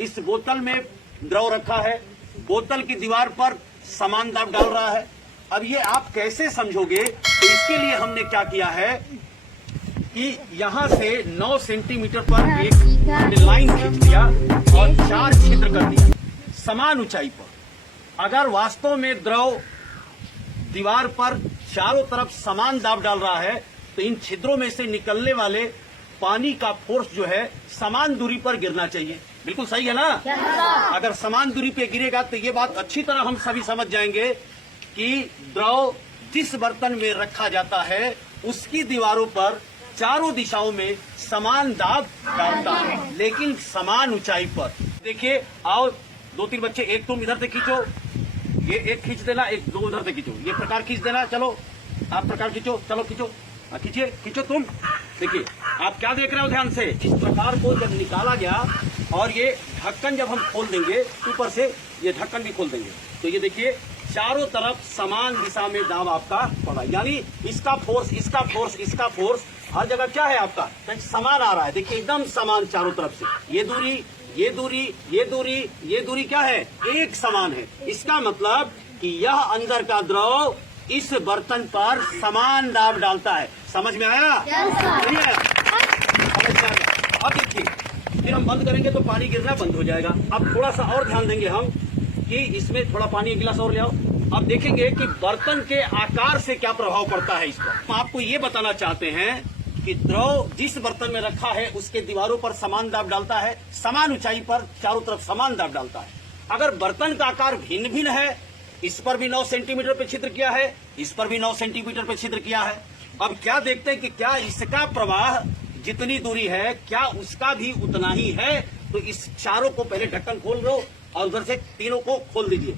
इस बोतल में द्रव रखा है, बोतल की दीवार पर समान दाब डाल रहा है। अब ये आप कैसे समझोगे? तो इसके लिए हमने क्या किया है कि यहां से 9 सेंटीमीटर पर एक लाइन खींच दिया और 4 छिद्र कर दिया समान ऊंचाई पर। अगर वास्तव में द्रव दीवार पर चारों तरफ समान दाब डाल रहा है तो इन छिद्रों में से निकलने वाले पानी का फोर्स जो है समान दूरी पर गिरना चाहिए। बिल्कुल सही है ना? अगर समान दूरी पे गिरेगा तो ये बात अच्छी तरह हम सभी समझ जाएंगे कि द्रव जिस बर्तन में रखा जाता है उसकी दीवारों पर चारों दिशाओं में समान दाब डालता है, लेकिन समान ऊंचाई पर। देखिए, आओ 2-3 बच्चे, एक तुम इधर से खींचो, ये एक खींच देना, एक दो उधर से खींचो, ये प्रकार खींच देना। चलो आप प्रकार खींचो, चलो खींचो, खींचिए, खींचो तुम। देखिए आप क्या देख रहे हो ध्यान से, इस प्रकार को जब निकाला गया और ये ढक्कन जब हम खोल देंगे ऊपर से, ये ढक्कन भी खोल देंगे तो ये देखिए चारों तरफ समान दिशा में दाब आपका पड़ा, यानी इसका फोर्स, इसका फोर्स, इसका फोर्स हर जगह क्या है आपका समान आ रहा है। देखिए एकदम समान चारों तरफ से, ये दूरी, ये दूरी, ये दूरी, ये दूरी क्या है, एक समान है। इसका मतलब कि यह अंदर का द्रव इस बर्तन पर समान दाब डालता है। समझ में आया? अब देखिए, फिर हम बंद करेंगे तो पानी गिरना बंद हो जाएगा। अब थोड़ा सा और ध्यान देंगे हम कि इसमें थोड़ा पानी, एक गिलास और ले आओ। अब देखेंगे कि बर्तन के आकार से क्या प्रभाव पड़ता है इस पर। हम आपको ये बताना चाहते हैं कि द्रव जिस बर्तन में रखा है उसके दीवारों पर समान दाब डालता है, समान ऊंचाई पर चारों तरफ समान दाब डालता है। अगर बर्तन का आकार भिन्न भिन्न है, इस पर भी 9 सेंटीमीटर पे छिद्र किया है, इस पर भी 9 सेंटीमीटर पे छिद्र किया है। अब क्या देखते हैं कि क्या इसका प्रवाह जितनी दूरी है क्या उसका भी उतना ही है। तो इस चारों को पहले ढक्कन खोल दो और उधर से तीनों को खोल दीजिए,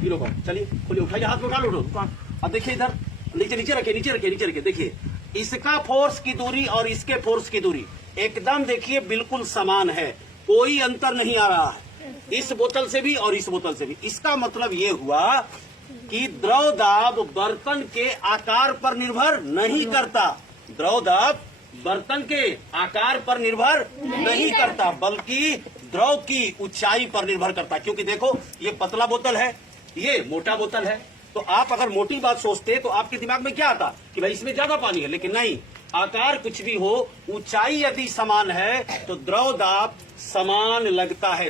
तीनों को। चलिए खोलिए, उठाइए, हाथ में उठा लो। अब देखिए इधर नीचे, नीचे रखिए, नीचे रखिए, नीचे रखिए। देखिए इसका फोर्स की दूरी और इसके फोर्स की दूरी एकदम देखिए बिल्कुल समान है, कोई अंतर नहीं आ रहा है इस बोतल से भी और इस बोतल से भी। इसका मतलब ये हुआ कि द्रव दाब बर्तन के आकार पर निर्भर नहीं करता, द्रव दाब बर्तन के आकार पर निर्भर नहीं करता, बल्कि द्रव की ऊंचाई पर निर्भर करता। क्योंकि देखो ये पतला बोतल है, ये मोटा बोतल है, तो आप अगर मोटी बात सोचते तो आपके दिमाग में क्या आता कि भाई इसमें ज्यादा पानी है, लेकिन नहीं, आकार कुछ भी हो, ऊंचाई यदि समान है तो द्रव दाब समान लगता है।